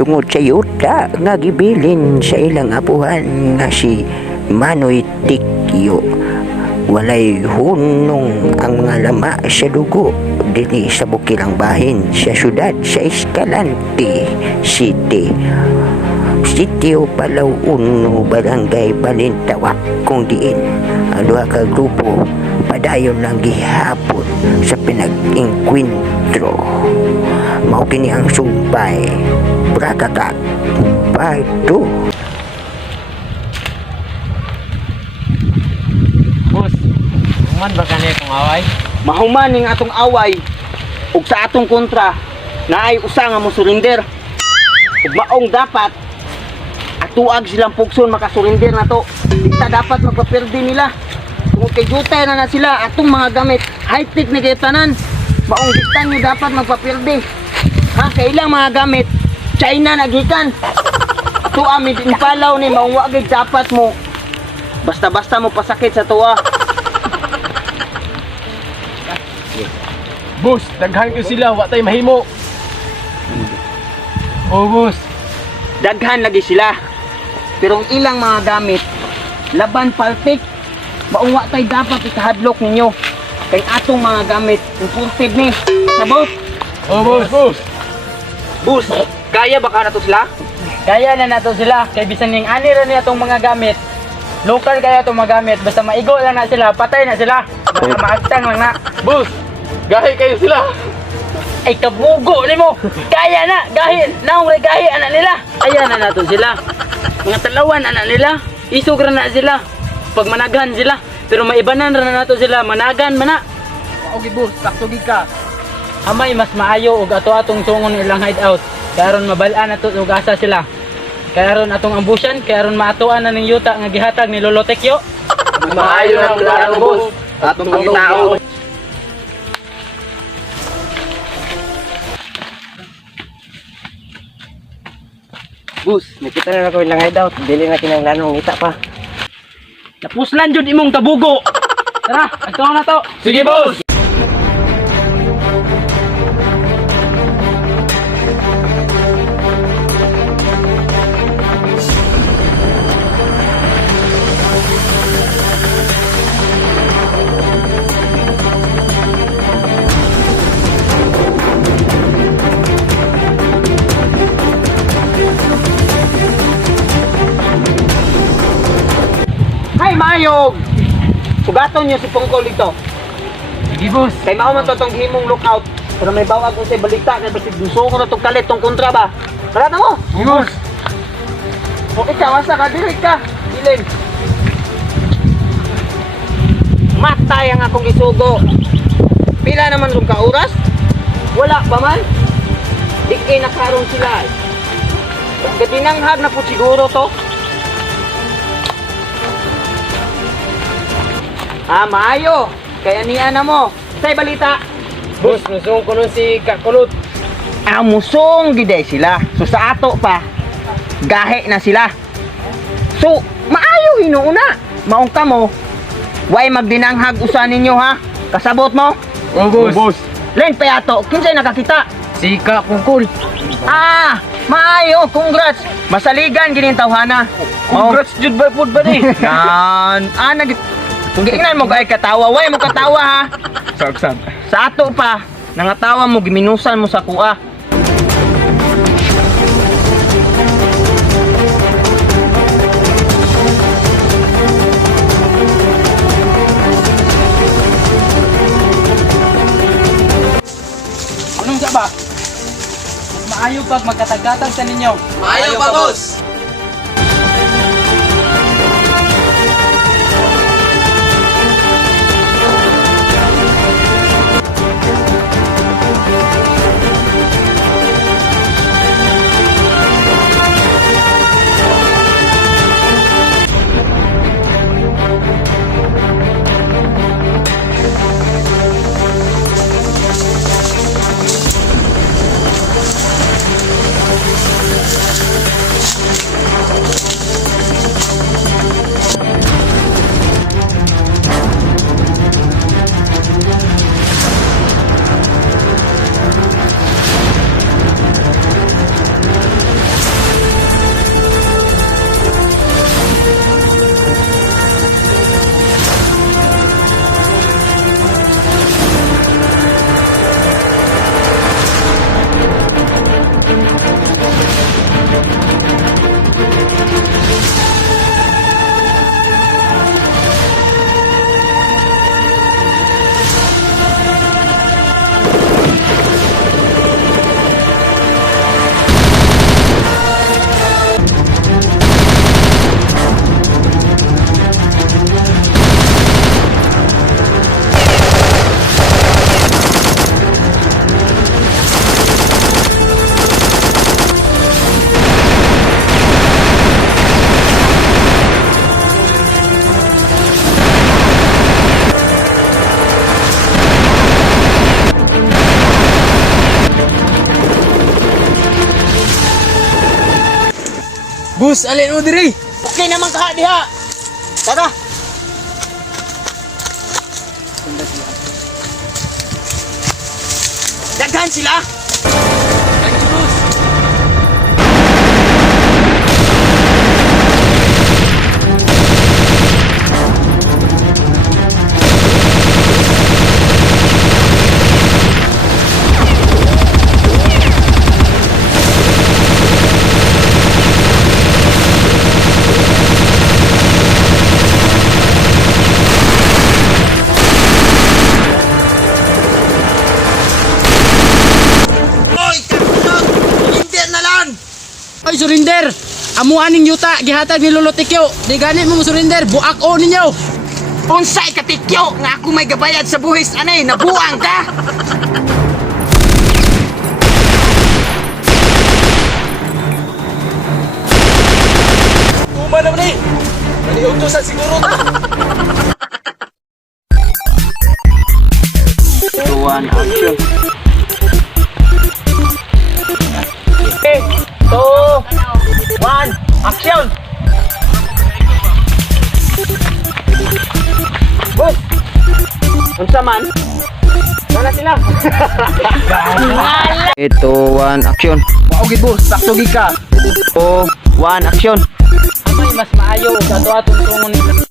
tungod sa yuta nga gibilin sa ilang apuhan nga si Manoy Tikyo. Walay hunong ang mga lama sa dugo dinhi sa Bukilang Bahin sa syudad sa Escalante City. Sitio Palaw Uno, Barangay Balintawak, kung diin ang duha ka grupo padayon lang gihapon sa pinag-inkwentro. Mao kini ang sumpay Brakakat Part 2. Boss, human ba kanina itong away? Mahuman ning atong away ug sa atong kontra naay usa nga mo surrender. Ug maong dapat atuag silang pugson makasurinder na to. Di ta dapat magpaperde nila. Kung kay jutay na sila atong mga gamit, high-tech na kayo tanan. Maong gitan nyo dapat magpaperde. Ha, kailang mga gamit China nagikan. Ato amin din palaw ni maong wagig dapat mo. Basta-basta mo pasakit sa tuwa. Boss, daghan ko sila, wa tay mahimo. Oh, boss. Daghan lagi sila. Pero ang ilang mga gamit laban paltik. Maungwa tay dapat ikahadlok ninyo. Kay atong mga gamit imported ni. Sabot. Oh, boss. Bus, kaya ba ka na to sila? Kaya na nato sila, kay bisan ning ani ra ni atong mga gamit. Local kaya atong mga gamit, basta maigo lang na sila, patay na sila. Basta maagtang lang na. Boss, gahi kayo sila. Ay kabugo nimo. Kaya na, gahi, naong ray gahi anak nila. Kaya na nato sila. Mga talawan anak nila, isog ra na sila. Pag managan sila, pero maibanan ra na nato sila, managan mana. Okay, boss, sakto gid ka. Amay mas maayo og ato atong sungon ilang hideout. Karon mabal-an nato ug asa sila. Karon atong ambusyan, karon maatuan na ning yuta nga gihatag ni Lolo Tekyo. Maayo na ang plano, boss. Atong pangitao. Bus, nakita na ako ilang hideout. Dili na kinang lanong ngita pa. Napuslan jud imong tabugo. Tara, agtuon na to. Sige, boss. Hay mayog. Sugaton niyo si Pungkol dito. Sige, boss. Kay mao man to tong himong lookout. Pero may bawag ko sa balita kay basig gusto ko na tong kalit tong kontra ba. Tara na mo. Sige, boss. Okay ka, wasa ka, dili ka. Dilin. Matay ang akong isugo. Pila naman kung kauras? Wala pa man. Di kay nakaroon sila. Gadinanghag na po siguro to. Maayo. Kaya niya na mo. Say balita. Boss, nusong ko nun si Kakulot. Musong giday sila. So sa ato pa, gahe na sila. So, maayo hinuuna. Maong ka mo, way magdinanghag usan ninyo ha. Kasabot mo? Oh, boss. Len pa yato, kinsay nakakita? Si Kapungkol. Maayo, congrats. Masaligan gining tawhana. Congrats, jud ba food ba ni? Yan. Kung tingnan mo kay katawa, way mo katawa ha. Saksan. Sa ato pa, nangatawa mo, giminusan mo sa kuha. Anong sa ba? Mas maayo pag magkatag-katag sa ninyo. Ayaw pa, boss. Bus, alin mo diri. Okay naman ka diha. Tara. Daghan sila. Oy, kapunod! Hindi na lang! Ay, surinder! Amuaning yuta, gihatag ni Lolo Tikyo. Di ganit mo surinder, buak o ninyo. Unsay katikyo nga ako may gabayad sa buhis anay, nabuang ka! Tuma naman eh. Naliutusan siguro to. Tuan action. 3, 2, 1, action! Boss! Unsa man? Wala sila. Ito, 1, action. Maugid boss, sakto gid ka. 2, 1, action. Amay mas maayo sa ato atong tungon nila.